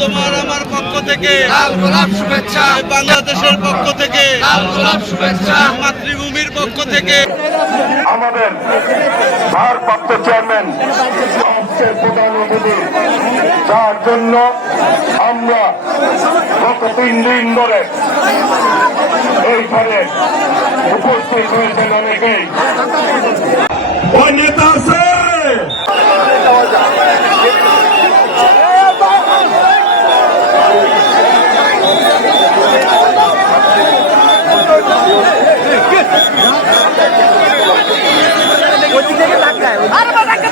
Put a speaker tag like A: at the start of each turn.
A: তোমার আমার পক্ষ থেকে।
B: লাল গোলাপ শুভেচ্ছা।
A: বাংলাদেশের পক্ষ থেকে।
B: লাল গোলাপ শুভেচ্ছা।
A: মাতৃভূমির পক্ষ থেকে।
C: আমাদের ভারপ্রাপ্ত চেয়ারম্যান প্রধান অতিথি যার জন্য আমরা গত তিন দিন ধরে এইখানে উপস্থিত হয়েছেন অনেকেই।
D: নেতা I don't know.